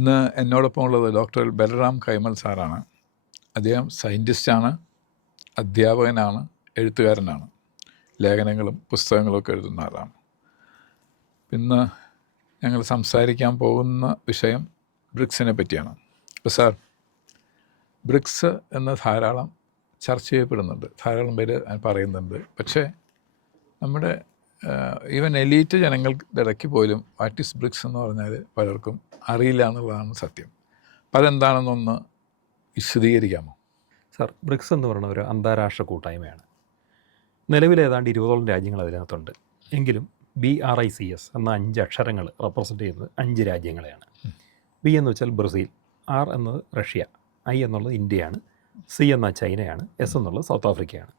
ഇന്ന് എന്നോടൊപ്പം ഉള്ളത് ഡോക്ടർ ബലറാം കൈമൾ സാറാണ്. അദ്ദേഹം സയൻറ്റിസ്റ്റാണ്, അധ്യാപകനാണ്, എഴുത്തുകാരനാണ്. ലേഖനങ്ങളും പുസ്തകങ്ങളൊക്കെ എഴുതുന്ന ആളാണ്. ഇന്ന് ഞങ്ങൾ സംസാരിക്കാൻ പോകുന്ന വിഷയം ബ്രിക്സിനെ പറ്റിയാണ്. അപ്പോൾ സാർ, ബ്രിക്സ് എന്ന് ധാരാളം ചർച്ച ചെയ്യപ്പെടുന്നുണ്ട്, ധാരാളം പേര് പറയുന്നുണ്ട്. പക്ഷേ നമ്മുടെ ഈവൻ എലീറ്റ് ജനങ്ങൾക്ക് ഇടയ്ക്ക് പോലും വാട്ട് ഈസ് ബ്രിക്സ് എന്ന് പറഞ്ഞാൽ പലർക്കും അറിയില്ല എന്നുള്ളതാണ് സത്യം. അപ്പം അതെന്താണെന്നൊന്ന് വിശദീകരിക്കാമോ? സാർ, ബ്രിക്സ് എന്ന് പറയുന്ന ഒരു അന്താരാഷ്ട്ര കൂട്ടായ്മയാണ്. നിലവിൽ ഏതാണ്ട് 20ഓളം രാജ്യങ്ങൾ അതിനകത്തുണ്ട്. എങ്കിലും BRICS എന്ന 5 അക്ഷരങ്ങൾ റെപ്രസെൻ്റ് ചെയ്യുന്നത് 5 രാജ്യങ്ങളെയാണ്. B എന്ന് വെച്ചാൽ ബ്രസീൽ, R എന്നത് റഷ്യ, I എന്നുള്ളത് ഇന്ത്യയാണ്, C എന്ന ചൈനയാണ്, S എന്നുള്ളത് സൗത്ത് ആഫ്രിക്കയാണ്.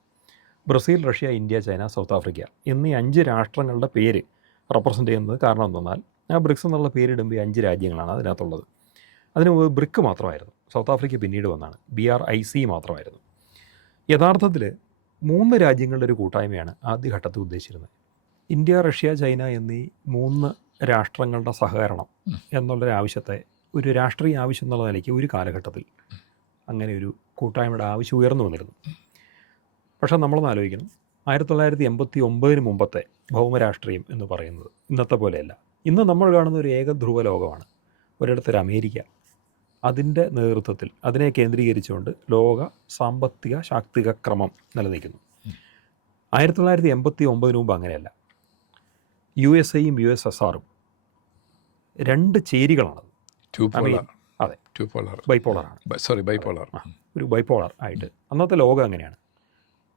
Brazil, Russia, India, China, South Africa എന്നീ 5 രാഷ്ട്രങ്ങളുടെ പേര് റെപ്രസെൻ്റ് ചെയ്യുന്നത് കാരണം എന്തെന്നാൽ ആ ബ്രിക്സ് എന്നുള്ള പേരിടുമ്പോൾ 5 രാജ്യങ്ങളാണ് അതിനകത്തുള്ളത്. അതിന് ബ്രിക്ക് മാത്രമായിരുന്നു. സൗത്ത് ആഫ്രിക്ക പിന്നീട് വന്നാണ് BRIC മാത്രമായിരുന്നു. യഥാർത്ഥത്തിൽ 3 രാജ്യങ്ങളുടെ ഒരു കൂട്ടായ്മയാണ് ആദ്യഘട്ടത്തിൽ ഉദ്ദേശിച്ചിരുന്നത്. ഇന്ത്യ, റഷ്യ, ചൈന എന്നീ 3 രാഷ്ട്രങ്ങളുടെ സഹകരണം എന്നുള്ളൊരു ആവശ്യത്തെ ഒരു രാഷ്ട്രീയ ആവശ്യം എന്നുള്ള നിലയ്ക്ക് ഒരു കാലഘട്ടത്തിൽ അങ്ങനെ ഒരു കൂട്ടായ്മയുടെ ആവശ്യം ഉയർന്നു വന്നിരുന്നു. പക്ഷേ നമ്മളൊന്ന് ആലോചിക്കണം, 1989 മുമ്പത്തെ ഭൗമരാഷ്ട്രീയം എന്ന് പറയുന്നത് ഇന്നത്തെ പോലെയല്ല. ഇന്ന് നമ്മൾ കാണുന്ന ഒരു ഏകധ്രുവ ലോകമാണ്. ഒരിടത്തൊരു അമേരിക്ക അതിൻ്റെ നേതൃത്വത്തിൽ അതിനെ കേന്ദ്രീകരിച്ചുകൊണ്ട് ലോക സാമ്പത്തിക ശാക്തിക ക്രമം നിലനിൽക്കുന്നു. 1989 മുമ്പ് അങ്ങനെയല്ല. USAയും USSRും 2 ചേരികളാണത്. അതെ, ബൈപ്പോളറാണ്. ഒരു ബൈപ്പോളർ ആയിട്ട് അന്നത്തെ ലോകം അങ്ങനെയാണ്.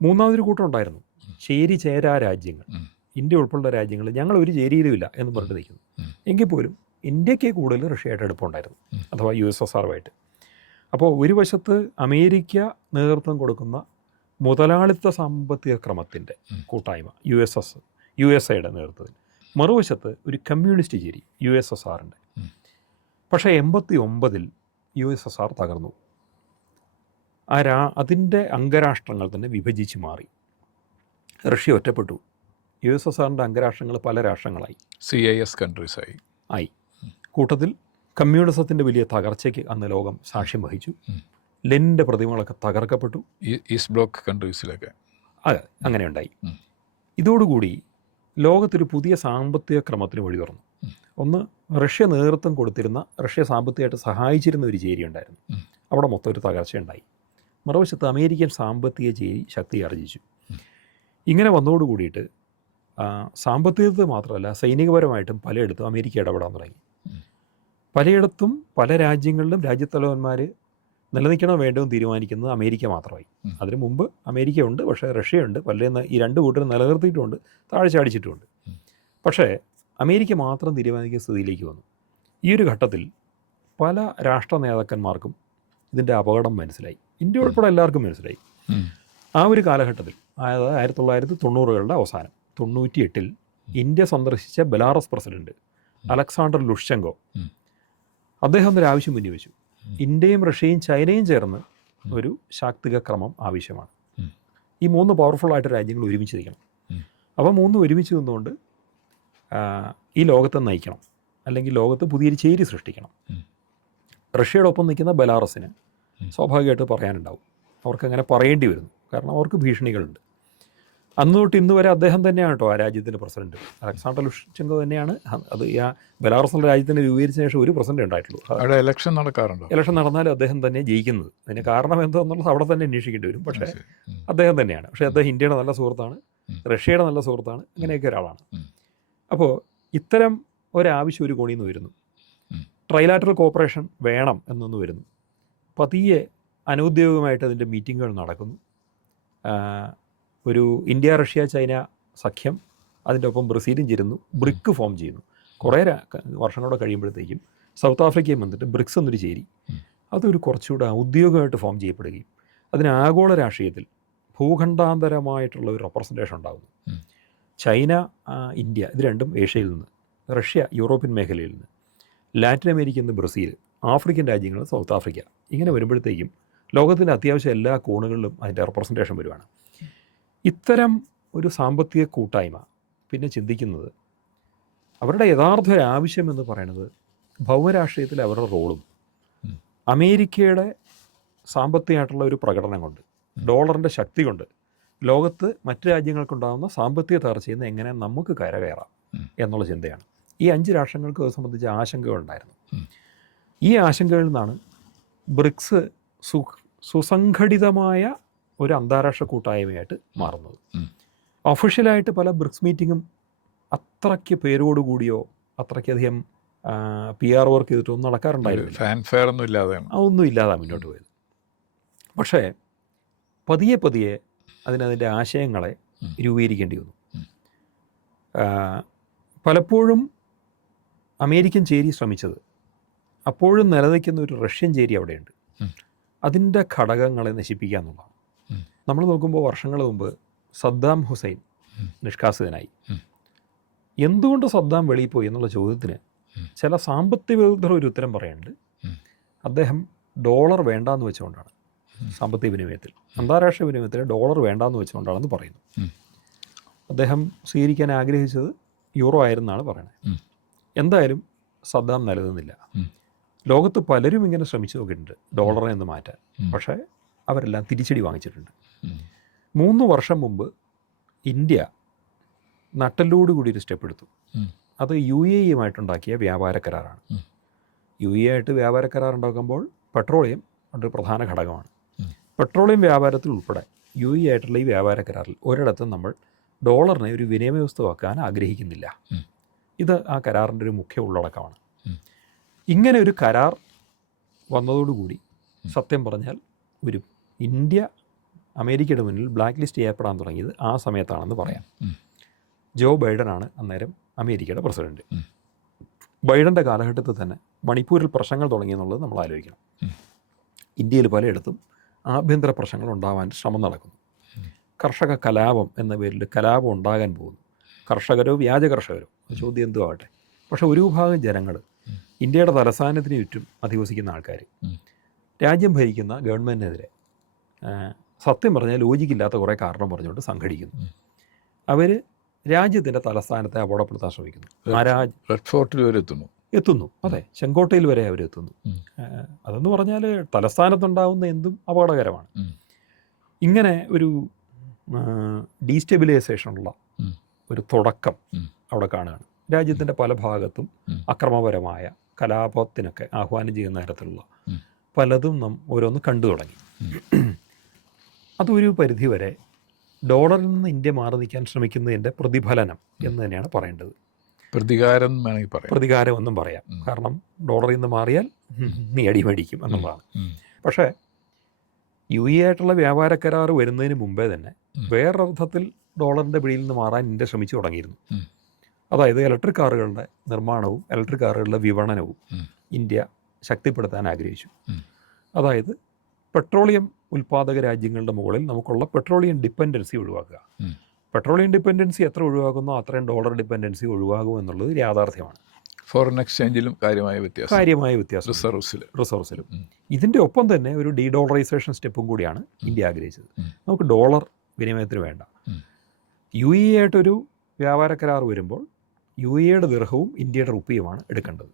മൂന്നാമതൊരു കൂട്ടം ഉണ്ടായിരുന്നു, ചേരി ചേരാ രാജ്യങ്ങൾ. ഇന്ത്യ ഉൾപ്പെടെ രാജ്യങ്ങൾ ഞങ്ങൾ ഒരു ചേരിയിലുമില്ല എന്ന് പറഞ്ഞിട്ട് നിൽക്കുന്നു. എങ്കിൽ പോലും ഇന്ത്യക്ക് കൂടുതൽ റഷ്യയായിട്ട് അടുപ്പമുണ്ടായിരുന്നു, അഥവാ USSRുമായിട്ട്. അപ്പോൾ ഒരു വശത്ത് അമേരിക്ക നേതൃത്വം കൊടുക്കുന്ന മുതലാളിത്ത സാമ്പത്തിക ക്രമത്തിൻ്റെ കൂട്ടായ്മ USA നേതൃത്വത്തിൽ, മറുവശത്ത് ഒരു കമ്മ്യൂണിസ്റ്റ് ചേരി USSRൻ്റെ. പക്ഷേ 89 USSR തകർന്നു. അതിൻ്റെ അംഗരാഷ്ട്രങ്ങൾ തന്നെ വിഭജിച്ച് മാറി. റഷ്യ ഒറ്റപ്പെട്ടു. USSRൻ്റെ അംഗരാഷ്ട്രങ്ങൾ പല രാഷ്ട്രങ്ങളായി, CIS കൺട്രീസായി ആയി. കൂട്ടത്തിൽ കമ്മ്യൂണിസത്തിൻ്റെ വലിയ തകർച്ചയ്ക്ക് അന്ന് ലോകം സാക്ഷ്യം വഹിച്ചു. ലെനിൻ്റെ പ്രതിമകളൊക്കെ തകർക്കപ്പെട്ടു. ഈസ്റ്റ് ബ്ലോക്ക് കൺട്രീസിലൊക്കെ അതെ, അങ്ങനെ ഉണ്ടായി. ഇതോടുകൂടി ലോകത്തൊരു പുതിയ സാമ്പത്തിക ക്രമത്തിന് വഴി തുറന്നു. ഒന്ന്, റഷ്യ നേതൃത്വം കൊടുത്തിരുന്ന, റഷ്യ സാമ്പത്തികമായിട്ട് സഹായിച്ചിരുന്ന ഒരു ചേരി ഉണ്ടായിരുന്നു. അവിടെ മൊത്തം ഒരു തകർച്ചയുണ്ടായി. മറുവശത്ത് അമേരിക്കൻ സാമ്പത്തിക ചേരി ശക്തി ആർജിച്ചു. ഇങ്ങനെ വന്നതോടുകൂടിയിട്ട് സാമ്പത്തികത്തിൽ മാത്രമല്ല സൈനികപരമായിട്ടും പലയിടത്തും അമേരിക്ക ഇടപെടാൻ തുടങ്ങി. പലയിടത്തും പല രാജ്യങ്ങളിലും രാജ്യത്തലവന്മാർ നിലനിൽക്കണോ വേണ്ടോ തീരുമാനിക്കുന്നത് അമേരിക്ക മാത്രമായി. അതിനു മുമ്പ് അമേരിക്കയുണ്ട്, പക്ഷേ റഷ്യയുണ്ട്. പലരും ഈ 2 കൂട്ടരും നിലനിർത്തിയിട്ടുമുണ്ട്, താഴെ ചാടിച്ചിട്ടുമുണ്ട്. പക്ഷേ അമേരിക്ക മാത്രം തീരുമാനിക്കുന്ന സ്ഥിതിയിലേക്ക് വന്നു. ഈ ഒരു ഘട്ടത്തിൽ പല രാഷ്ട്ര നേതാക്കന്മാർക്കും ഇതിൻ്റെ അപകടം മനസ്സിലായി. ഇന്ത്യ ഉൾപ്പെടെ എല്ലാവർക്കും മനസ്സിലായി. ആ ഒരു കാലഘട്ടത്തിൽ, അതായത് 1990കളുടെ അവസാനം, 98 ഇന്ത്യ സന്ദർശിച്ച ബെലാറസ് പ്രസിഡന്റ് അലക്സാണ്ടർ ലുഷെങ്കോ അദ്ദേഹം ഒരു ആവശ്യം ഉന്നയിച്ചു. ഇന്ത്യയും റഷ്യയും ചൈനയും ചേർന്ന് ഒരു ശാക്തിക ക്രമം ആവശ്യമാണ്. ഈ 3 പവർഫുള്ളായിട്ട് രാജ്യങ്ങൾ ഒരുമിച്ച് നിൽക്കണം. അപ്പോൾ 3 ഒരുമിച്ച് നിന്നുകൊണ്ട് ഈ ലോകത്തെ നയിക്കണം, അല്ലെങ്കിൽ ലോകത്ത് പുതിയൊരു ചേരി സൃഷ്ടിക്കണം. റഷ്യയുടെ ഒപ്പം നിൽക്കുന്ന ബെലാറസിന് സ്വാഭാവികമായിട്ട് പറയാനുണ്ടാവും. അവർക്കങ്ങനെ പറയേണ്ടി വരുന്നു, കാരണം അവർക്ക് ഭീഷണികളുണ്ട്. അന്ന് തൊട്ട് ഇന്ന് വരെ അദ്ദേഹം തന്നെയാണ് കേട്ടോ ആ രാജ്യത്തിൻ്റെ പ്രസിഡന്റ്. അലക്സാണ്ടർ ലുഷെങ്കോ തന്നെയാണ്. അത് ആ ബെലാറസ് എന്ന രാജ്യത്തിന് രൂപീകരിച്ച ശേഷം ഒരു പ്രസിഡന്റ് ഉണ്ടായിട്ടുള്ളൂ. അവിടെ ഇലക്ഷൻ നടക്കാറുണ്ടോ? ഇലക്ഷൻ നടന്നാലും അദ്ദേഹം തന്നെ ജയിക്കുന്നത്. അതിന് കാരണം എന്താണെന്നുള്ളത് അവിടെ തന്നെ അന്വേഷിക്കേണ്ടി വരും. പക്ഷേ അദ്ദേഹം തന്നെയാണ്. പക്ഷേ അദ്ദേഹം ഇന്ത്യയുടെ നല്ല സുഹൃത്താണ്, റഷ്യയുടെ നല്ല സുഹൃത്താണ്, അങ്ങനെയൊക്കെ ഒരാളാണ്. അപ്പോൾ ഇത്തരം ഒരാവശ്യം ഒരു കോണിൽ നിന്ന് വരുന്നു. ട്രൈലാറ്ററൽ കോപ്പറേഷൻ വേണം എന്നൊന്ന് വരുന്നു. പതിയെ അനൗദ്യോഗികമായിട്ട് അതിൻ്റെ മീറ്റിങ്ങുകൾ നടക്കുന്നു. ഒരു ഇന്ത്യ, റഷ്യ, ചൈന സഖ്യം, അതിൻ്റെ ഒപ്പം ബ്രസീലും ചേരുന്നു, ബ്രിക്ക് ഫോം ചെയ്യുന്നു. കുറേ വർഷങ്ങളോടെ കഴിയുമ്പോഴത്തേക്കും സൗത്ത് ആഫ്രിക്കയും വന്നിട്ട് ബ്രിക്സ് എന്നൊരു ചേരി, അതൊരു കുറച്ചുകൂടെ ഔദ്യോഗികമായിട്ട് ഫോം ചെയ്യപ്പെടുകയും അതിന് ആഗോള രാഷ്ട്രീയത്തിൽ ഭൂഖണ്ഡാന്തരമായിട്ടുള്ള ഒരു റെപ്രസെൻറ്റേഷൻ ഉണ്ടാകുന്നു. ചൈന, ഇന്ത്യ ഇത് രണ്ടും ഏഷ്യയിൽ നിന്ന്, റഷ്യ യൂറോപ്യൻ മേഖലയിൽ നിന്ന്, ലാറ്റിൻ അമേരിക്കയിൽ നിന്ന് ബ്രസീൽ, ആഫ്രിക്കൻ രാജ്യങ്ങൾ സൗത്ത് ആഫ്രിക്ക. ഇങ്ങനെ വരുമ്പോഴത്തേക്കും ലോകത്തിൻ്റെ അത്യാവശ്യം എല്ലാ കോണുകളിലും അതിൻ്റെ റെപ്രസെൻറ്റേഷൻ വരുവാണ്. ഇത്തരം ഒരു സാമ്പത്തിക കൂട്ടായ്മ പിന്നെ ചിന്തിക്കുന്നത് അവരുടെ യഥാർത്ഥ ആവശ്യം എന്ന് പറയുന്നത് ഭൗമരാഷ്ട്രീയത്തിൽ അവരുടെ റോളും അമേരിക്കയുടെ സാമ്പത്തികമായിട്ടുള്ള ഒരു പ്രകടനം കൊണ്ട്, ഡോളറിൻ്റെ ശക്തി കൊണ്ട് ലോകത്ത് മറ്റ് രാജ്യങ്ങൾക്കുണ്ടാകുന്ന സാമ്പത്തിക തകർച്ചയിൽ നിന്ന് എങ്ങനെ നമുക്ക് കരകയറാം എന്നുള്ള ചിന്തയാണ്. ഈ 5 രാഷ്ട്രങ്ങൾക്ക് അത് സംബന്ധിച്ച് ആശങ്കകളുണ്ടായിരുന്നു. ഈ ആശങ്കകളിൽ നിന്നാണ് ബ്രിക്സ് സുസംഘടിതമായ ഒരു അന്താരാഷ്ട്ര കൂട്ടായ്മയായിട്ട് മാറുന്നത്. ഒഫീഷ്യലായിട്ട് പല ബ്രിക്സ് മീറ്റിങ്ങും അത്രയ്ക്ക് പേരോടുകൂടിയോ അത്രയ്ക്കധികം PR വർക്ക് ചെയ്തിട്ടൊന്നും നടക്കാറുണ്ടായിരുന്നില്ല. ഫാൻഫെയർ ഒന്നും ഇല്ലാതെയാണ്, അതൊന്നും ഇല്ലാതെ മുന്നോട്ട് പോയത്. പക്ഷേ പതിയെ പതിയെ അതിൻ്റെ ആശയങ്ങളെ രൂപീകരിക്കേണ്ടി വന്നു. പലപ്പോഴും അമേരിക്കൻ ചേരി ശ്രമിച്ചത് അപ്പോഴും നിലനിൽക്കുന്ന ഒരു റഷ്യൻ ചേരി അവിടെയുണ്ട്, അതിൻ്റെ ഘടകങ്ങളെ നശിപ്പിക്കുക എന്നുള്ളതാണ്. നമ്മൾ നോക്കുമ്പോൾ വർഷങ്ങൾ മുമ്പ് സദ്ദാം ഹുസൈൻ നിഷ്കാസിതനായി. എന്തുകൊണ്ട് സദ്ദാം വെളിയിൽ പോയി എന്നുള്ള ചോദ്യത്തിന് ചില സാമ്പത്തിക വിദഗ്ധർ ഒരു ഉത്തരം പറയുന്നുണ്ട്. അദ്ദേഹം ഡോളർ വേണ്ടാന്ന് വെച്ചുകൊണ്ടാണ്, സാമ്പത്തിക വിനിമയത്തിൽ, അന്താരാഷ്ട്ര വിനിമയത്തിൽ ഡോളർ വേണ്ടാന്ന് വെച്ചുകൊണ്ടാണെന്ന് പറയുന്നു. അദ്ദേഹം സ്വീകരിക്കാൻ ആഗ്രഹിച്ചത് യൂറോ ആയിരുന്നാണ് പറയുന്നത്. എന്തായാലും സദ്ദാം നിലനിന്നില്ല. ലോകത്ത് പലരും ഇങ്ങനെ ശ്രമിച്ചു നോക്കിയിട്ടുണ്ട് ഡോളറെ നിന്ന് മാറ്റാൻ, പക്ഷേ അവരെല്ലാം തിരിച്ചടി വാങ്ങിച്ചിട്ടുണ്ട്. 3 വർഷം മുമ്പ് ഇന്ത്യ നട്ടലോടുകൂടി ഒരു സ്റ്റെപ്പ് എടുത്തു. അത് UAE-യുമായിട്ടുണ്ടാക്കിയ വ്യാപാര കരാറാണ്. UAE ആയിട്ട് വ്യാപാര കരാർ ഉണ്ടാക്കുമ്പോൾ പെട്രോളിയം ഒരു പ്രധാന ഘടകമാണ്. പെട്രോളിയം വ്യാപാരത്തിൽ ഉൾപ്പെടെ UAE ആയിട്ടുള്ള ഈ വ്യാപാര കരാറിൽ ഒരിടത്തും നമ്മൾ ഡോളറിനെ ഒരു വിനിമയ വസ്തുവാക്കാൻ ആഗ്രഹിക്കുന്നില്ല. ഇത് ആ കരാറിൻ്റെ ഒരു മുഖ്യ ഉള്ളടക്കമാണ്. ഇങ്ങനെ ഒരു കരാർ വന്നതോടുകൂടി സത്യം പറഞ്ഞാൽ ഒരു ഇന്ത്യ അമേരിക്കയുടെ മുന്നിൽ ബ്ലാക്ക് ലിസ്റ്റ് ചെയ്യപ്പെടാൻ തുടങ്ങിയത് ആ സമയത്താണെന്ന് പറയാം. ജോ ബൈഡനാണ് അന്നേരം അമേരിക്കയുടെ പ്രസിഡന്റ്. ബൈഡൻ്റെ കാലഘട്ടത്തിൽ തന്നെ മണിപ്പൂരിൽ പ്രശ്നങ്ങൾ തുടങ്ങിയെന്നുള്ളത് നമ്മൾ ആലോചിക്കണം. ഇന്ത്യയിൽ പലയിടത്തും ആഭ്യന്തര പ്രശ്നങ്ങൾ ഉണ്ടാവാൻ ശ്രമം നടക്കുന്നു. കർഷക കലാപം എന്ന പേരിൽ കലാപം ഉണ്ടാകാൻ പോകുന്നു. കർഷകരോ വ്യാജ കർഷകരോ, ചോദ്യം എന്തും ആവട്ടെ. പക്ഷേ ഒരു വിഭാഗം ജനങ്ങൾ, ഇന്ത്യയുടെ തലസ്ഥാനത്തിന് ചുറ്റും അധിവസിക്കുന്ന ആൾക്കാർ, രാജ്യം ഭരിക്കുന്ന ഗവൺമെൻറ്റിനെതിരെ സത്യം പറഞ്ഞാൽ ലോജിക്കില്ലാത്ത കുറേ കാരണം പറഞ്ഞുകൊണ്ട് സംഘടിക്കുന്നു. അവർ രാജ്യത്തിൻ്റെ തലസ്ഥാനത്തെ അപകടപ്പെടുത്താൻ ശ്രമിക്കുന്നു. റെഡ് ഫോർട്ടിൽ വരെ എത്തുന്നു. അതെ, ചെങ്കോട്ടയിൽ വരെ അവരെത്തുന്നു. അതെന്ന് പറഞ്ഞാൽ തലസ്ഥാനത്തുണ്ടാകുന്ന എന്തും അപകടകരമാണ്. ഇങ്ങനെ ഒരു ഡീസ്റ്റെബിലൈസേഷനുള്ള ഒരു തുടക്കം അവിടെ കാണുകയാണ്. രാജ്യത്തിൻ്റെ പല ഭാഗത്തും അക്രമപരമായ കലാപത്തിനൊക്കെ ആഹ്വാനം ചെയ്യുന്ന തരത്തിലുള്ള പലതും ഓരോന്ന് കണ്ടു തുടങ്ങി. അതൊരു പരിധിവരെ ഡോളറിൽ നിന്ന് ഇന്ത്യ മാറി നിൽക്കാൻ ശ്രമിക്കുന്നതിൻ്റെ പ്രതിഫലനം എന്ന് തന്നെയാണ് പറയേണ്ടത്. പ്രതികാരം വേണമെങ്കിൽ പറയാം, പ്രതികാരം എന്നും പറയാം. കാരണം ഡോളറിൽ നിന്ന് മാറിയാൽ നീ അടിമേടിക്കും എന്നുള്ളതാണ്. പക്ഷേ UAE ആയിട്ടുള്ള വ്യാപാര കരാർ വരുന്നതിന് മുമ്പേ തന്നെ വേറൊരർത്ഥത്തിൽ ഡോളറിൻ്റെ പിടിയിൽ നിന്ന് മാറാൻ ഇന്ത്യ ശ്രമിച്ചു തുടങ്ങിയിരുന്നു. അതായത് ഇലക്ട്രിക് കാറുകളുടെ നിർമ്മാണവും ഇലക്ട്രിക് കാറുകളുടെ വിപണനവും ഇന്ത്യ ശക്തിപ്പെടുത്താൻ ആഗ്രഹിച്ചു. അതായത് പെട്രോളിയം ഉൽപ്പാദക രാജ്യങ്ങളുടെ മുകളിൽ നമുക്കുള്ള പെട്രോളിയം ഡിപ്പെൻഡൻസി ഒഴിവാക്കുക. പെട്രോളിയം ഡിപ്പെൻഡൻസി എത്ര ഒഴിവാക്കുന്നോ അത്രയും ഡോളർ ഡിപ്പെൻഡൻസി ഒഴിവാകും എന്നുള്ളത് യാഥാർത്ഥ്യമാണ്. ഫോറിൻ എക്സ്ചേഞ്ചിലും കാര്യമായ വ്യത്യാസം, റിസർവ്സിലും. ഇതിൻ്റെ ഒപ്പം തന്നെ ഒരു ഡീഡോളറൈസേഷൻ സ്റ്റെപ്പും കൂടിയാണ് ഇന്ത്യ ആഗ്രഹിച്ചത്. നമുക്ക് ഡോളർ വിനിമയത്തിന് വേണ്ട. UAE ആയിട്ടൊരു വ്യാപാര കരാർ വരുമ്പോൾ UAE-യുടെ ദിർഹവും ഇന്ത്യയുടെ റുപ്പിയുമാണ് എടുക്കേണ്ടത്.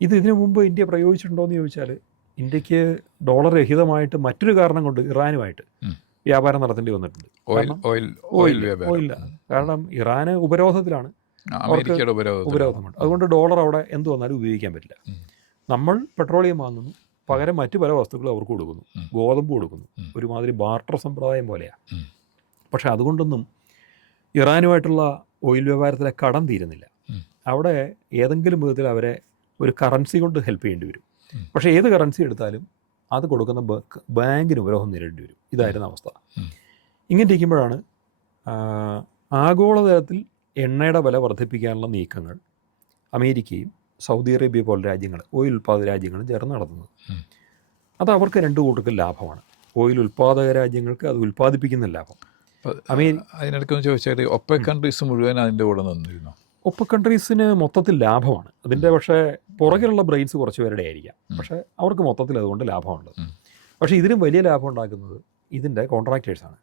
ഇതിനു മുമ്പ് ഇന്ത്യ പ്രയോഗിച്ചിട്ടുണ്ടോ എന്ന് ചോദിച്ചാൽ ഇന്ത്യക്ക് ഡോളർ രഹിതമായിട്ട് മറ്റൊരു കാരണം കൊണ്ട് ഇറാനുമായിട്ട് വ്യാപാരം നടത്തേണ്ടി വന്നിട്ടുണ്ട്. ഓയിൽ, കാരണം ഇറാന് ഉപരോധത്തിലാണ്, ഉപരോധമുണ്ട്. അതുകൊണ്ട് ഡോളർ അവിടെ എന്ത് വന്നാലും ഉപയോഗിക്കാൻ പറ്റില്ല. നമ്മൾ പെട്രോളിയം വാങ്ങുന്നു, പകരം മറ്റു പല വസ്തുക്കളും അവർക്ക് കൊടുക്കുന്നു. ഗോതമ്പ് കൊടുക്കുന്നു, ഒരുമാതിരി ബാർട്ടർ സമ്പ്രദായം പോലെയാണ്. പക്ഷെ അതുകൊണ്ടൊന്നും ഇറാനുമായിട്ടുള്ള ഓയിൽ വ്യാപാരത്തിലെ കടം തീരുന്നില്ല. അവിടെ ഏതെങ്കിലും വിധത്തിൽ അവരെ ഒരു കറൻസി കൊണ്ട് ഹെൽപ്പ് ചെയ്യേണ്ടി വരും. പക്ഷേ ഏത് കറൻസി എടുത്താലും അത് കൊടുക്കുന്ന ബാങ്കിന് ഉപരോധം നേരിടേണ്ടി വരും. ഇതായിരുന്നു അവസ്ഥ. ഇങ്ങനെ ഇരിക്കുമ്പോഴാണ് ആഗോളതലത്തിൽ എണ്ണയുടെ വില വർദ്ധിപ്പിക്കാനുള്ള നീക്കങ്ങൾ അമേരിക്കയും സൗദി അറേബ്യ പോലെ രാജ്യങ്ങൾ, ഓയിൽ ഉൽപ്പാദക രാജ്യങ്ങളും ചേർന്ന് നടത്തുന്നത്. അത് അവർക്ക് രണ്ടു കൂട്ടർക്കും ലാഭമാണ്. ഓയിൽ ഉൽപ്പാദക രാജ്യങ്ങൾക്ക് അത് ഉൽപ്പാദിപ്പിക്കുന്ന ലാഭം. അതിനിടയ്ക്കൊന്ന് ചോദിച്ചാൽ ഒപെക് കൺട്രീസ് മുഴുവൻ അതിൻ്റെ കൂടെ നിന്നിരുന്നു. ഒപെക് കൺട്രീസിന് മൊത്തത്തിൽ ലാഭമാണ് അതിൻ്റെ. പക്ഷേ പുറകിലുള്ള ബ്രെയിൻസ് കുറച്ച് പേരുടെ ആയിരിക്കാം, പക്ഷേ അവർക്ക് മൊത്തത്തിൽ അതുകൊണ്ട് ലാഭമുണ്ട്. പക്ഷേ ഇതിലും വലിയ ലാഭം ഉണ്ടാക്കുന്നത് ഇതിൻ്റെ കോൺട്രാക്ടേഴ്സാണ്.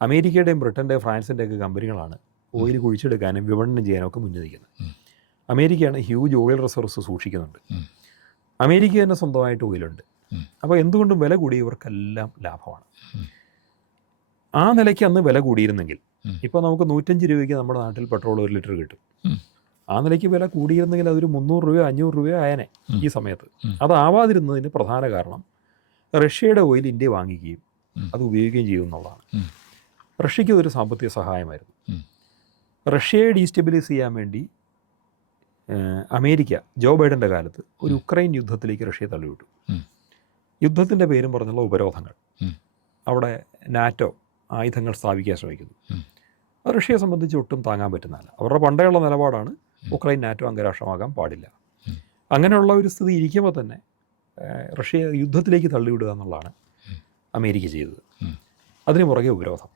അമേരിക്കയുടെയും ബ്രിട്ടൻ്റെയും ഫ്രാൻസിൻ്റെയൊക്കെ കമ്പനികളാണ് ഓയിൽ കുഴിച്ചെടുക്കാനും വിപണനം ചെയ്യാനും ഒക്കെ മുന്നിൽ നിൽക്കുന്നത്. അമേരിക്കയാണ് ഹ്യൂജ് ഓയിൽ റിസർവ്സ് സൂക്ഷിക്കുന്നുണ്ട്. അമേരിക്ക തന്നെ സ്വന്തമായിട്ട് ഓയിലുണ്ട്. അപ്പോൾ എന്തുകൊണ്ടും വില കൂടിയവർക്കെല്ലാം ലാഭമാണ്. ആ നിലയ്ക്ക് അന്ന് വില കൂടിയിരുന്നെങ്കിൽ ഇപ്പോൾ നമുക്ക് 105 രൂപയ്ക്ക് നമ്മുടെ നാട്ടിൽ പെട്രോൾ 1 ലിറ്റർ കിട്ടും. ആ നിലയ്ക്ക് വില കൂടിയിരുന്നെങ്കിൽ അതൊരു 300 രൂപയോ 500 രൂപയോ ആയനെ ഈ സമയത്ത്. അതാവാതിരുന്നതിന് പ്രധാന കാരണം റഷ്യയുടെ ഓയിൽ ഇന്ത്യ വാങ്ങിക്കുകയും അത് ഉപയോഗിക്കുകയും ചെയ്യും എന്നുള്ളതാണ്. റഷ്യയ്ക്ക് അതൊരു സാമ്പത്തിക സഹായമായിരുന്നു. റഷ്യയെ ഡീസ്റ്റെബിലൈസ് ചെയ്യാൻ വേണ്ടി അമേരിക്ക ജോ ബൈഡൻ്റെ കാലത്ത് ഒരു യുക്രൈൻ യുദ്ധത്തിലേക്ക് റഷ്യയെ തള്ളിവിട്ടു. യുദ്ധത്തിൻ്റെ പേരും പറഞ്ഞുള്ള ഉപരോധങ്ങൾ, അവിടെ നാറ്റോ ആയുധങ്ങൾ സ്ഥാപിക്കാൻ ശ്രമിക്കുന്നു. അത് റഷ്യയെ സംബന്ധിച്ച് ഒട്ടും താങ്ങാൻ പറ്റുന്നതല്ല. അവരുടെ പണ്ടേയുള്ള നിലപാടാണ് ഉക്രൈൻ നാറ്റോ അംഗരാഷ്ട്രമാകാൻ പാടില്ല. അങ്ങനെയുള്ള ഒരു സ്ഥിതി ഇരിക്കുമ്പോൾ തന്നെ റഷ്യയെ യുദ്ധത്തിലേക്ക് തള്ളിവിടുക എന്നുള്ളതാണ് അമേരിക്ക ചെയ്തത്. അതിന് പുറകെ ഉപരോധം,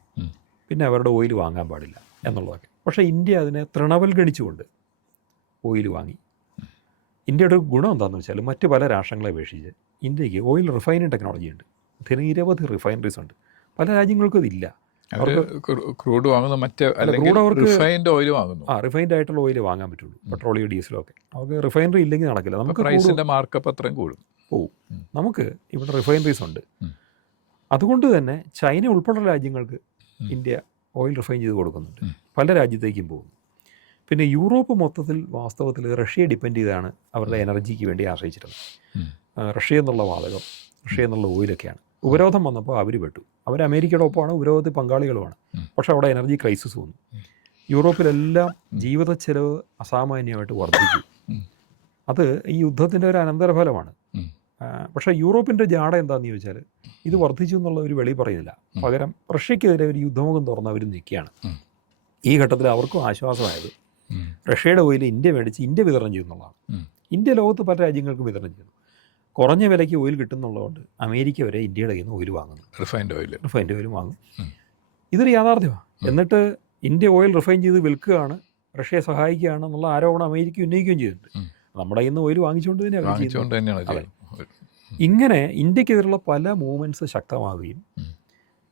പിന്നെ അവരുടെ ഓയിൽ വാങ്ങാൻ പാടില്ല എന്നുള്ളതൊക്കെ. പക്ഷേ ഇന്ത്യ അതിനെ തൃണവൽഗണിച്ചുകൊണ്ട് ഓയിൽ വാങ്ങി. ഇന്ത്യയുടെ ഒരു ഗുണം എന്താണെന്ന് വെച്ചാൽ മറ്റ് പല രാഷ്ട്രങ്ങളെ അപേക്ഷിച്ച് ഇന്ത്യക്ക് ഓയിൽ റിഫൈനിങ് ടെക്നോളജി ഉണ്ട്. നിരവധി റിഫൈനറീസ് ഉണ്ട്. പല രാജ്യങ്ങൾക്കും അതില്ല. ക്രൂഡ് വാങ്ങുന്ന റിഫൈൻഡ് ഓയിൽ വാങ്ങുന്നു. റിഫൈൻഡ് ആയിട്ടുള്ള ഓയിൽ വാങ്ങാൻ പറ്റുള്ളൂ, പെട്രോളിയം ഡീസലും ഒക്കെ. അവർക്ക് റിഫൈനറി ഇല്ലെങ്കിൽ നടക്കില്ല. നമുക്ക് പ്രൈസിന്റെ മാർക്കപ്പ് അത്രയും കൂടും പോവും. നമുക്ക് ഇവിടെ റിഫൈനറീസ് ഉണ്ട്. അതുകൊണ്ട് തന്നെ ചൈന ഉൾപ്പെടെ രാജ്യങ്ങൾക്ക് ഇന്ത്യ ഓയിൽ റിഫൈൻ ചെയ്ത് കൊടുക്കുന്നുണ്ട്. പല രാജ്യത്തേക്കും പോകുന്നു. പിന്നെ യൂറോപ്പ് മൊത്തത്തിൽ വാസ്തവത്തിൽ റഷ്യയെ ഡിപ്പെൻഡ് ചെയ്താണ് അവരുടെ എനർജിക്ക് വേണ്ടി ആശ്രയിച്ചിരുന്നത്. റഷ്യ എന്നുള്ള വാതകം, റഷ്യ എന്നുള്ള ഓയിലൊക്കെയാണ്. ഉപരോധം വന്നപ്പോൾ അവർ പെട്ടു. അവർ അമേരിക്കയുടെ ഒപ്പമാണ്, ഉപരോധത്തിൽ പങ്കാളികളുമാണ്. പക്ഷേ അവിടെ എനർജി ക്രൈസിസ് വന്നു. യൂറോപ്പിലെല്ലാം ജീവിത ചെലവ് അസാമാന്യമായിട്ട് വർദ്ധിച്ചു. അത് ഈ യുദ്ധത്തിൻ്റെ ഒരു അനന്തരഫലമാണ്. പക്ഷേ യൂറോപ്പിൻ്റെ ജാട എന്താണെന്ന് ചോദിച്ചാൽ ഇത് വർദ്ധിച്ചു എന്നുള്ള ഒരു വെളി പറയുന്നില്ല. പകരം റഷ്യക്കെതിരെ ഒരു യുദ്ധമുഖം തുറന്ന് അവർ നിൽക്കുകയാണ്. ഈ ഘട്ടത്തിൽ അവർക്കും ആശ്വാസമായത് റഷ്യയുടെ ഓയിൽ ഇന്ത്യ മേടിച്ച് ഇന്ത്യ വിതരണം ചെയ്യുന്നുള്ളതാണ്. ഇന്ത്യ ലോകത്ത് പല രാജ്യങ്ങൾക്കും വിതരണം ചെയ്യുന്നു. കുറഞ്ഞ വിലയ്ക്ക് ഓയിൽ കിട്ടുന്നുള്ളതുകൊണ്ട് അമേരിക്ക വരെ ഇന്ത്യയുടെ കയ്യിൽ നിന്ന് ഓയിൽ വാങ്ങുന്നു. റിഫൈൻഡ് ഓയിൽ വാങ്ങും. ഇതൊരു യാഥാർത്ഥ്യമാണ്. എന്നിട്ട് ഇന്ത്യ ഓയിൽ റിഫൈൻ ചെയ്ത് വിൽക്കുകയാണ്, റഷ്യയെ സഹായിക്കുകയാണ് എന്നുള്ള ആരോപണം അമേരിക്ക ഉന്നയിക്കുകയും ചെയ്തിട്ടുണ്ട്. നമ്മുടെ കയ്യിൽ നിന്ന് ഓയിൽ വാങ്ങിച്ചുകൊണ്ട് തന്നെയാണ്. ഇങ്ങനെ ഇന്ത്യക്കെതിരെയുള്ള പല മൂവ്മെൻറ്റ്സ് ശക്തമാവുകയും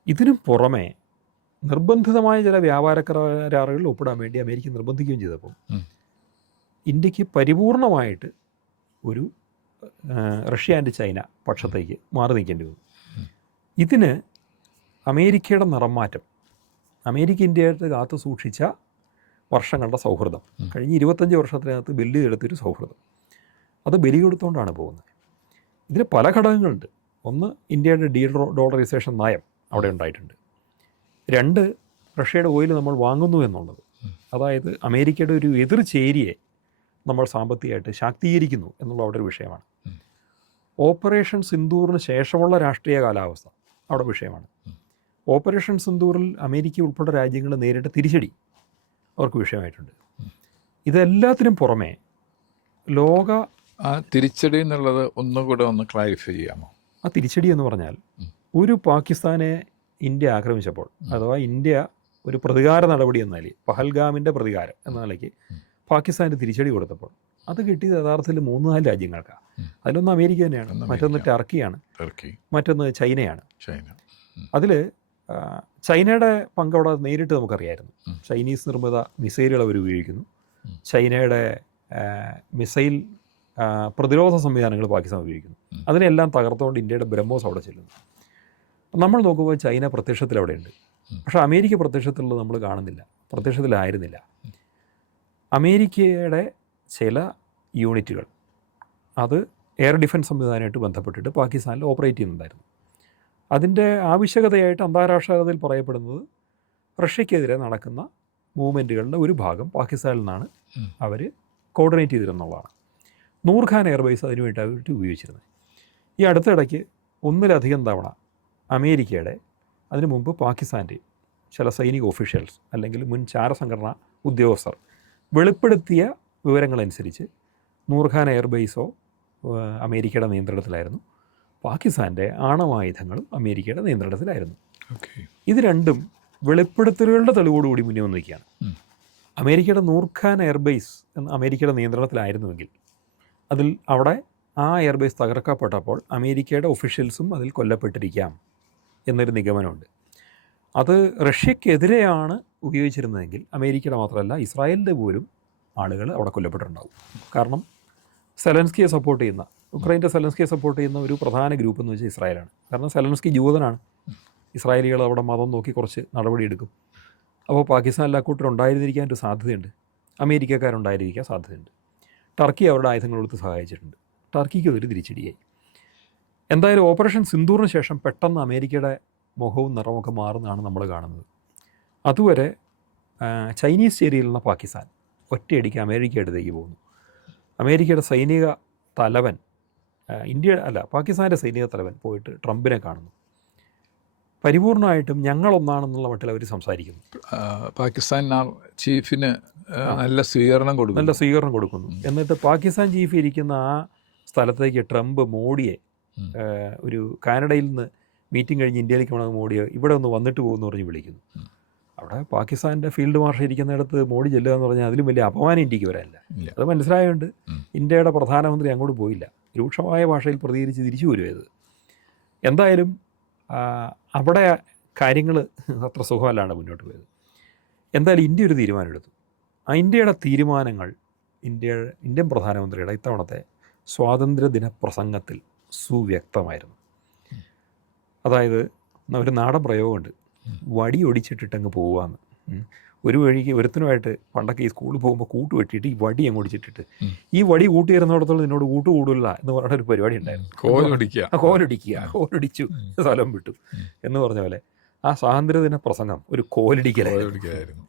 ഇതിനും പുറമെ നിർബന്ധിതമായ ചില വ്യാപാര കരാറുകളിൽ ഒപ്പിടാൻ വേണ്ടി അമേരിക്ക നിർബന്ധിക്കുകയും ചെയ്തപ്പോൾ ഇന്ത്യക്ക് പരിപൂർണമായിട്ട് ഒരു റഷ്യ ആൻഡ് ചൈന പക്ഷത്തേക്ക് മാറി നിൽക്കേണ്ടി വന്നു. ഇതിന് അമേരിക്കയുടെ നിറം മാറ്റം, അമേരിക്ക ഇന്ത്യയായിട്ട് കാത്തു സൂക്ഷിച്ച വർഷങ്ങളുടെ സൗഹൃദം, കഴിഞ്ഞ 25 വർഷത്തിനകത്ത് ബലി എടുത്തൊരു സൗഹൃദം, അത് ബലി കൊടുത്തുകൊണ്ടാണ് പോകുന്നത്. ഇതിന് പല ഘടകങ്ങളുണ്ട്. ഒന്ന്, ഇന്ത്യയുടെ ഡോളറൈസേഷൻ നയം അവിടെ ഉണ്ടായിട്ടുണ്ട്. 2, റഷ്യയുടെ ഓയിൽ നമ്മൾ വാങ്ങുന്നു എന്നുള്ളത്. അതായത് അമേരിക്കയുടെ ഒരു എതിർ ചേരിയെ നമ്മൾ സാമ്പത്തികമായിട്ട് ശാക്തീകരിക്കുന്നു എന്നുള്ള അവിടെ ഒരു വിഷയമാണ്. ഓപ്പറേഷൻ സിന്ദൂറിന് ശേഷമുള്ള രാഷ്ട്രീയ കാലാവസ്ഥ അവിടെ വിഷയമാണ്. ഓപ്പറേഷൻ സിന്ദൂറിൽ അമേരിക്ക ഉൾപ്പെടെ രാജ്യങ്ങൾ നേരിട്ട തിരിച്ചടി അവർക്ക് വിഷയമായിട്ടുണ്ട്. ഇതെല്ലാത്തിനും പുറമെ ലോക തിരിച്ചടി എന്നുള്ളത് ഒന്നുകൂടെ ഒന്ന് ക്ലാരിഫൈ ചെയ്യാമോ? ആ തിരിച്ചടി എന്ന് പറഞ്ഞാൽ ഒരു പാകിസ്ഥാനെ ഇന്ത്യ ആക്രമിച്ചപ്പോൾ, അഥവാ ഇന്ത്യ ഒരു പ്രതികാര നടപടി എന്ന നിലയിൽ, പഹൽഗാമിൻ്റെ പ്രതികാരം എന്ന നിലയ്ക്ക് പാകിസ്ഥാന് തിരിച്ചടി കൊടുത്തപ്പോൾ അത് കിട്ടിയത് യഥാർത്ഥത്തിൽ 3-4 രാജ്യങ്ങൾക്കാണ്. അതിലൊന്ന് അമേരിക്ക തന്നെയാണ്, മറ്റൊന്ന് ടർക്കിയാണ്, മറ്റൊന്ന് ചൈനയാണ്. അതിൽ ചൈനയുടെ പങ്ക് അവിടെ നേരിട്ട് നമുക്കറിയായിരുന്നു. ചൈനീസ് നിർമ്മിത മിസൈലുകൾ അവർ ഉപയോഗിക്കുന്നു. ചൈനയുടെ മിസൈൽ പ്രതിരോധ സംവിധാനങ്ങൾ പാകിസ്ഥാൻ ഉപയോഗിക്കുന്നു. അതിനെല്ലാം തകർത്തുകൊണ്ട് ഇന്ത്യയുടെ ബ്രഹ്മോസ് അവിടെ ചെല്ലുന്നു. നമ്മൾ നോക്കുമ്പോൾ ചൈന പ്രത്യക്ഷത്തിൽ അവിടെയുണ്ട്. പക്ഷേ അമേരിക്ക പ്രത്യക്ഷത്തിലുള്ളത് നമ്മൾ കാണുന്നില്ല, പ്രത്യക്ഷത്തിലായിരുന്നില്ല. അമേരിക്കയുടെ ചില യൂണിറ്റുകൾ അത് എയർ ഡിഫൻസ് സംവിധാനമായിട്ട് ബന്ധപ്പെട്ടിട്ട് പാകിസ്ഥാനിൽ ഓപ്പറേറ്റ് ചെയ്യുന്നുണ്ടായിരുന്നു. അതിൻ്റെ ആവശ്യകതയായിട്ട് അന്താരാഷ്ട്ര തലത്തിൽ പറയപ്പെടുന്നത് റഷ്യക്കെതിരെ നടക്കുന്ന മൂവ്മെൻറ്റുകളുടെ ഒരു ഭാഗം പാകിസ്ഥാനിൽ നിന്നാണ് അവർ കോർഡിനേറ്റ് ചെയ്തിരുന്നുള്ളതാണ്. നൂർഖാൻ എയർബേസ് അതിനുവേണ്ടി ഉപയോഗിച്ചിരുന്നത്. ഈ അടുത്തിടയ്ക്ക് 1-ലധികം തവണ അമേരിക്കയുടെ, അതിനു മുമ്പ് പാകിസ്ഥാൻ്റെ ചില സൈനിക ഒഫീഷ്യൽസ് അല്ലെങ്കിൽ മുൻ ചാരസംഘടനാ ഉദ്യോഗസ്ഥർ വെളിപ്പെടുത്തിയ വിവരങ്ങളനുസരിച്ച് നൂർഖാൻ എയർബേസോ അമേരിക്കയുടെ നിയന്ത്രണത്തിലായിരുന്നു, പാകിസ്ഥാൻ്റെ ആണവായുധങ്ങളും അമേരിക്കയുടെ നിയന്ത്രണത്തിലായിരുന്നു. ഇത് രണ്ടും വെളിപ്പെടുത്തലുകളുടെ തെളിവോടുകൂടി മുന്നേ വന്ന് നിൽക്കുകയാണ്. അമേരിക്കയുടെ നൂർഖാൻ എയർബേസ് എന്ന അമേരിക്കയുടെ നിയന്ത്രണത്തിലായിരുന്നുവെങ്കിൽ അവിടെ ആ എയർബേസ് തകർക്കപ്പെട്ടപ്പോൾ അമേരിക്കയുടെ ഒഫീഷ്യൽസും അതിൽ കൊല്ലപ്പെട്ടിരിക്കാം എന്നൊരു നിഗമനമുണ്ട്. അത് റഷ്യക്കെതിരെയാണ് ഉപയോഗിച്ചിരുന്നതെങ്കിൽ അമേരിക്കയുടെ മാത്രമല്ല ഇസ്രായേലിൻ്റെ പോലും ആളുകൾ അവിടെ കൊല്ലപ്പെട്ടിട്ടുണ്ടാവും. കാരണം സെലൻസ്കിയെ സപ്പോർട്ട് ചെയ്യുന്ന, യുക്രൈൻ്റെ സെലൻസ്കിയെ സപ്പോർട്ട് ചെയ്യുന്ന ഒരു പ്രധാന ഗ്രൂപ്പ് എന്ന് വെച്ചാൽ ഇസ്രായേലാണ്. കാരണം സെലൻസ്കി ജൂതനാണ്. ഇസ്രായേലികൾ അവിടെ മതം നോക്കി കുറച്ച് നടപടിയെടുക്കും. അപ്പോൾ പാകിസ്ഥാനിൽ അക്കൂട്ടരുണ്ടായിരുന്നിരിക്കാൻ ഒരു സാധ്യതയുണ്ട്. അമേരിക്കക്കാരുണ്ടായിരിക്കാൻ സാധ്യതയുണ്ട്. ടർക്കി അവരുടെ ആയുധങ്ങൾ കൊടുത്ത് സഹായിച്ചിട്ടുണ്ട്. ടർക്കിക്ക് അതൊരു തിരിച്ചടിയായി. എന്തായാലും ഓപ്പറേഷൻ സിന്ദൂറിന് ശേഷം പെട്ടെന്ന് അമേരിക്കയുടെ മുഖവും നിറമൊക്കെ മാറുന്നതാണ് നമ്മൾ കാണുന്നത്. അതുവരെ ചൈനീസ് ചേരിയിലുള്ള പാകിസ്ഥാൻ ഒറ്റയടിക്ക് അമേരിക്ക അടുത്തേക്ക് പോകുന്നു. അമേരിക്കയുടെ സൈനിക തലവൻ പാകിസ്ഥാൻ്റെ സൈനിക തലവൻ പോയിട്ട് ട്രംപിനെ കാണുന്നു. പരിപൂർണമായിട്ടും ഞങ്ങളൊന്നാണെന്നുള്ള മട്ടിൽ അവർ സംസാരിക്കുന്നു. പാകിസ്ഥാൻ ചീഫിന് നല്ല സ്വീകരണം കൊടുക്കുന്നു. എന്നിട്ട് പാകിസ്ഥാൻ ചീഫ് ഇരിക്കുന്ന ആ സ്ഥലത്തേക്ക് ട്രംപ് മോഡിയെ, ഒരു കാനഡയിൽ നിന്ന് മീറ്റിംഗ് കഴിഞ്ഞ് ഇന്ത്യയിലേക്ക് പോകണ മോഡിയെ ഇവിടെ ഒന്ന് വന്നിട്ട് പോകുമെന്ന് പറഞ്ഞ് വിളിക്കുന്നു. അവിടെ പാകിസ്ഥാൻ്റെ ഫീൽഡ് മാർഷൽ ഇരിക്കുന്നിടത്ത് മോഡി ചെല്ലുക എന്ന് പറഞ്ഞാൽ അതിലും വലിയ അപമാനം ഇന്ത്യക്ക് വരാനില്ല. അത് മനസ്സിലായതുകൊണ്ട് ഇന്ത്യയുടെ പ്രധാനമന്ത്രി അങ്ങോട്ട് പോയില്ല. രൂക്ഷമായ ഭാഷയിൽ പ്രതികരിച്ച് തിരിച്ചു വരുന്നത്. എന്തായാലും അവിടെ കാര്യങ്ങൾ അത്ര സുഖമല്ലാണ് മുന്നോട്ട് പോയത്. എന്തായാലും ഇന്ത്യ ഒരു തീരുമാനമെടുത്തു. ആ ഇന്ത്യയുടെ തീരുമാനങ്ങൾ ഇന്ത്യൻ പ്രധാനമന്ത്രിയുടെ ഇത്തവണത്തെ സ്വാതന്ത്ര്യദിന പ്രസംഗത്തിൽ സുവ്യക്തമായിരുന്നു. അതായത് ഒരു നാടൻ പ്രയോഗമുണ്ട്, വടി ഒടിച്ചിട്ടിട്ടങ്ങ് പോവാന്ന്. ഒരു വഴിക്ക് ഒരുത്തനുമായിട്ട് പണ്ടൊക്കെ ഈ സ്കൂളിൽ പോകുമ്പോൾ കൂട്ട് വെട്ടിയിട്ട് ഈ വടി അങ്ങ് ഒടിച്ചിട്ടിട്ട് ഈ വടി കൂട്ടി വരുന്നിടത്തോളം നിന്നോട് കൂട്ട് കൂടില്ല എന്ന് പറഞ്ഞ ഒരു പരിപാടി ഉണ്ടായിരുന്നു. കോലൊടിച്ചു സ്ഥലം വിട്ടു എന്ന് പറഞ്ഞ പോലെ ആ സ്വാതന്ത്ര്യദിന പ്രസംഗം ഒരു കോലടിക്കലായിരുന്നു.